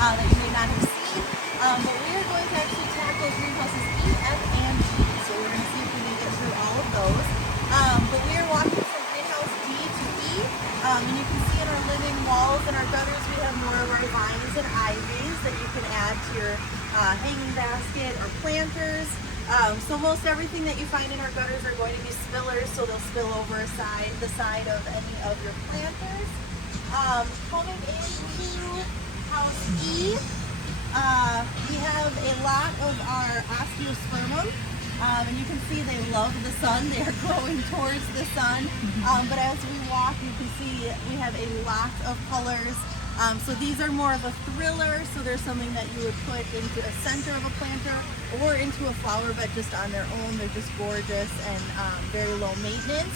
that you may not have seen. But we are going to actually tackle greenhouses E, F, and G. So we're going to see if we can get through all of those. But we are walking from greenhouse D to E. And you can see in our living walls and our gutters, we have more of our vines and ivies that you can add to your hanging basket or planters. So most everything that you find in our gutters are going to be spillers, so they'll spill over the side of any of your planters. Coming into house E, we have a lot of our osteospermum. And you can see they love the sun. They are growing towards the sun. But as we walk, you can see we have a lot of colors. So these are more of a thriller, so there's something that you would put into the center of a planter or into a flower bed just on their own. They're just gorgeous and very low maintenance.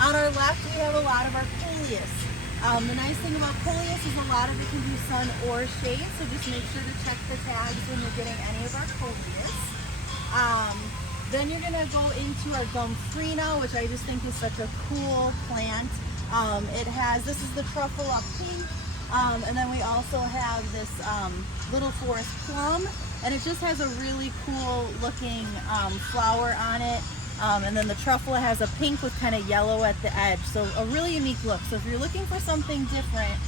On our left, we have a lot of our coleus. The nice thing about coleus is a lot of it can do sun or shade, so just make sure to check the tags when you're getting any of our coleus. Then you're gonna go into our Gomphrena, which I just think is such a cool plant. This is the Truffula pink. And then we also have this little forest plum, and it just has a really cool looking flower on it. And then the truffula has a pink with kind of yellow at the edge, so a really unique look. So if you're looking for something different,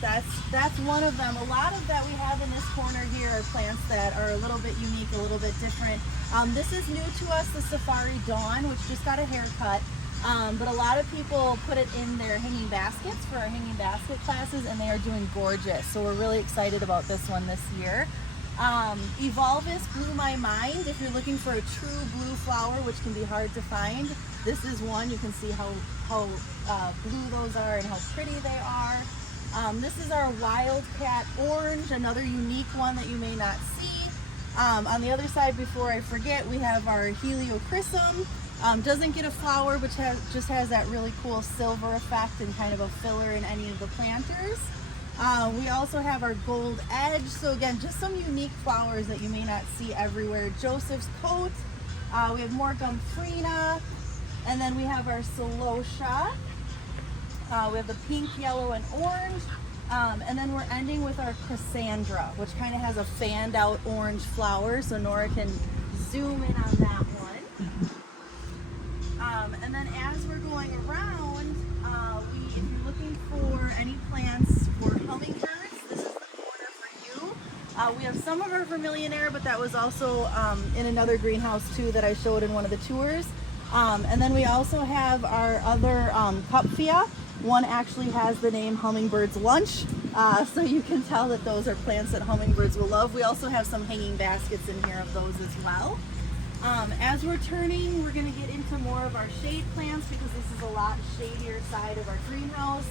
that's one of them. A lot of that we have in this corner here are plants that are a little bit unique, a little bit different. This is new to us, the Safari Dawn, which just got a haircut. But a lot of people put it in their hanging baskets for our hanging basket classes, and they are doing gorgeous. So we're really excited about this one this year. Evolvus blew my mind. If you're looking for a true blue flower, which can be hard to find, this is one. You can see how blue those are and how pretty they are. This is our Wildcat Orange, another unique one that you may not see. On the other side, before I forget, we have our Heliochrysum. Doesn't get a flower, but just has that really cool silver effect and kind of a filler in any of the planters. We also have our Gold Edge. So again, just some unique flowers that you may not see everywhere. Joseph's Coat. We have more Gomphrena. And then we have our Celosia. We have the pink, yellow, and orange. And then we're ending with our Cassandra, which kind of has a fanned out orange flower. So Nora can zoom in on that one. And then as we're going around, if you're looking for any plants for hummingbirds, this is the corner for you. We have some of our Vermillionaire, but that was also in another greenhouse too that I showed in one of the tours. And then we also have our other Kupfia. One actually has the name Hummingbird's Lunch, so you can tell that those are plants that hummingbirds will love. We also have some hanging baskets in here of those as well. As we're turning, we're going to get into more of our shade plants because this is a lot shadier side of our greenhouse.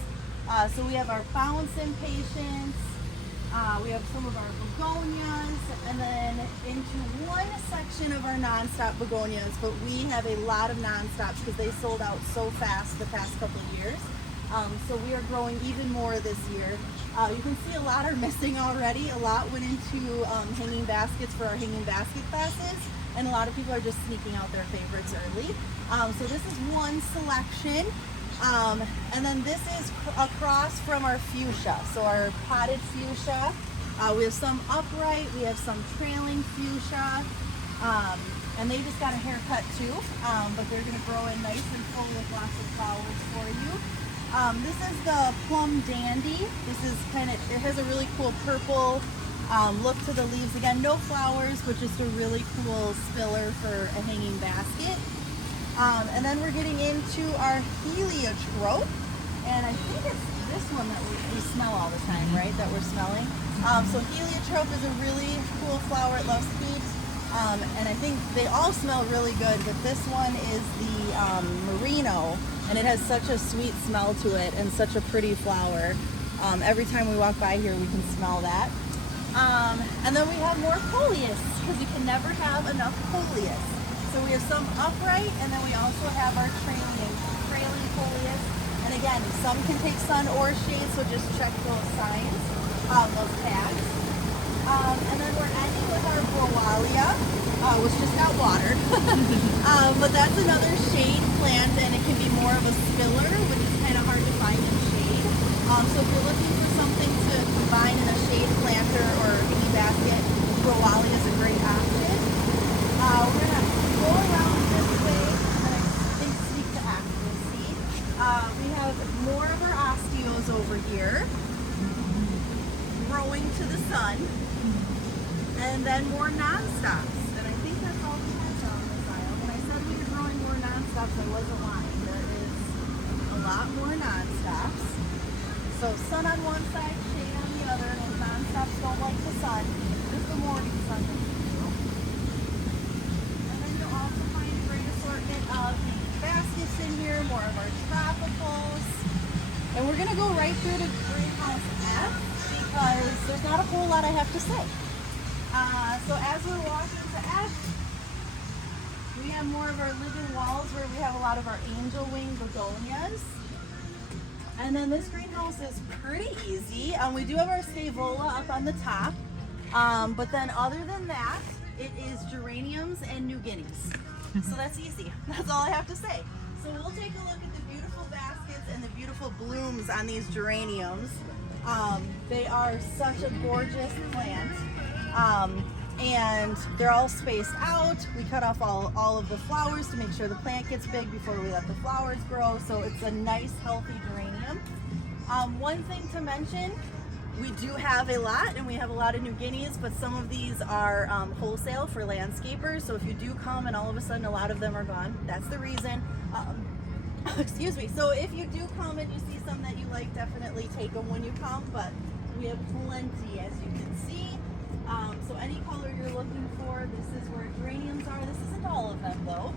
So we have our Bounce Impatiens, we have some of our begonias, and then into one section of our nonstop begonias, but we have a lot of nonstops because they sold out so fast the past couple of years. So we are growing even more this year. You can see a lot are missing already. A lot went into hanging baskets for our hanging basket classes, and a lot of people are just sneaking out their favorites early. So this is one selection. And then this is across from our fuchsia. So our potted fuchsia. We have some upright, we have some trailing fuchsia. And they just got a haircut too, but they're gonna grow in nice and full with lots of flowers for you. This is the Plum Dandy. This is it has a really cool purple look to the leaves. Again, no flowers, but just a really cool spiller for a hanging basket. And then we're getting into our heliotrope. And I think it's this one that we smell all the time, right? That we're smelling. So heliotrope is a really cool flower. It loves heat. And I think they all smell really good, but this one is the merino, and it has such a sweet smell to it and such a pretty flower. Every time we walk by here, we can smell that. And then we have more coleus, because you can never have enough coleus. So we have some upright, and then we also have our trailing coleus. And again, some can take sun or shade, so just check those signs, those tags. And then we're ending with our Browalia, which just got watered. But that's another shade plant, and it can be more of a spiller, which is kind of hard to find in shade. So if you're looking for something to combine in a shade planter or hanging basket, Growali is a great option. We're going to go around this way and I think speak to accuracy. We have more of our osteos over here, growing to the sun, and then more non-stops. And I think that's all we have down this aisle. When I said we were growing more non-stops, I wasn't lying. There is a lot more non-stops. So sun on one side, shade on the other, and those non-stops don't like the sun, just the morning sun. And then you'll also find a great assortment of baskets in here, more of our tropicals. And we're going to go right through to Greenhouse F because there's not a whole lot I have to say. So as we're walking to F, we have more of our living walls where we have a lot of our angel wing begonias. And then this greenhouse is pretty easy. We do have our scaevola up on the top. But then other than that, it is geraniums and New Guineas. So that's easy. That's all I have to say. So we'll take a look at the beautiful baskets and the beautiful blooms on these geraniums. They are such a gorgeous plant. And they're all spaced out. We cut off all of the flowers to make sure the plant gets big before we let the flowers grow. So it's a nice, healthy geranium. One thing to mention, we do have a lot, and we have a lot of New Guineas, but some of these are wholesale for landscapers. So if you do come and all of a sudden a lot of them are gone, that's the reason. Excuse me. So if you do come and you see some that you like, definitely take them when you come, but we have plenty, as you can see. So any color you're looking for, this is where geraniums are. This isn't all of them though.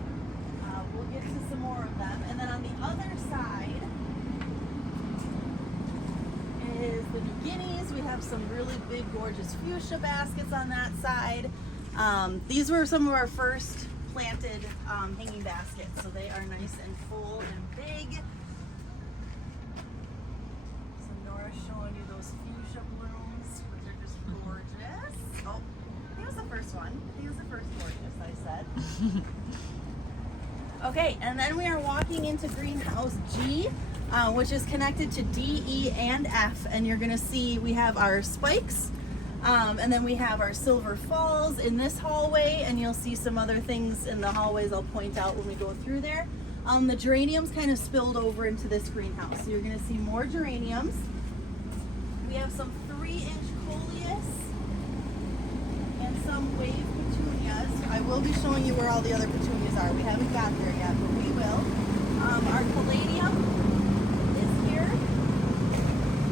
We'll get to some more of them. And then on the other side is the New Guineas. We have some really big, gorgeous fuchsia baskets on that side. These were some of our first planted hanging baskets, so they are nice and full and big. So Nora's showing you those fuchsia blooms, which are just gorgeous. Oh, I think it was the first one. I think it was the first gorgeous, I said. Okay, and then we are walking into Greenhouse G, which is connected to D, E, and F, and you're gonna see we have our spikes, and then we have our silver falls in this hallway, and you'll see some other things in the hallways I'll point out when we go through there. The geraniums kind of spilled over into this greenhouse, so you're gonna see more geraniums. We have some 3-inch coleus and some wave petunias. I will be showing you where all the other petunias are. We haven't got there yet, but we will. Our caladium is here.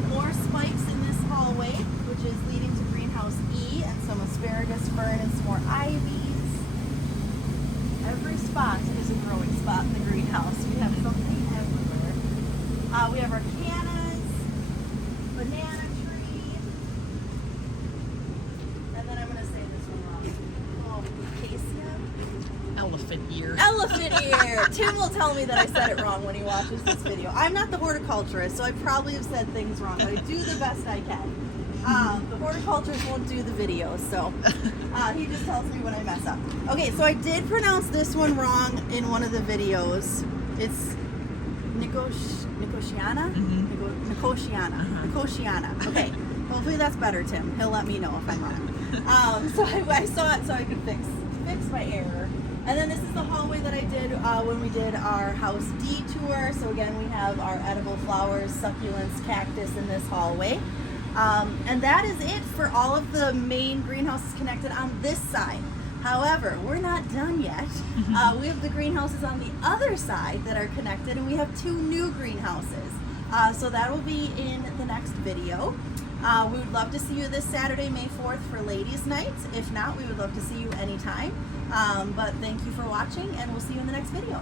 More spikes in this hallway, which is leading to Greenhouse E, and some asparagus fern and some more ivies. Every spot is a growing spot in the greenhouse. We have something everywhere. We have our cannas, banana tree, and then I'm going to say this one wrong. Oh, acacia? Elephant ear. Elephant ear! Tim will tell me that I said it wrong when he watches this video. I'm not the horticulturist, so I probably have said things wrong, but I do the best I can. The horticulturist won't do the videos, so he just tells me when I mess up. Okay, so I did pronounce this one wrong in one of the videos. It's Nicotiana? Nicotiana. Okay, hopefully that's better, Tim. He'll let me know if I'm wrong. So I saw it so I could fix my error. And then this is the hallway that I did when we did our House D tour. So again, we have our edible flowers, succulents, cactus in this hallway. And that is it for all of the main greenhouses connected on this side. However, we're not done yet. We have the greenhouses on the other side that are connected, and we have 2 new greenhouses. So that will be in the next video. We would love to see you this Saturday, May 4th for Ladies' Night. If not, we would love to see you anytime. But thank you for watching, and we'll see you in the next video.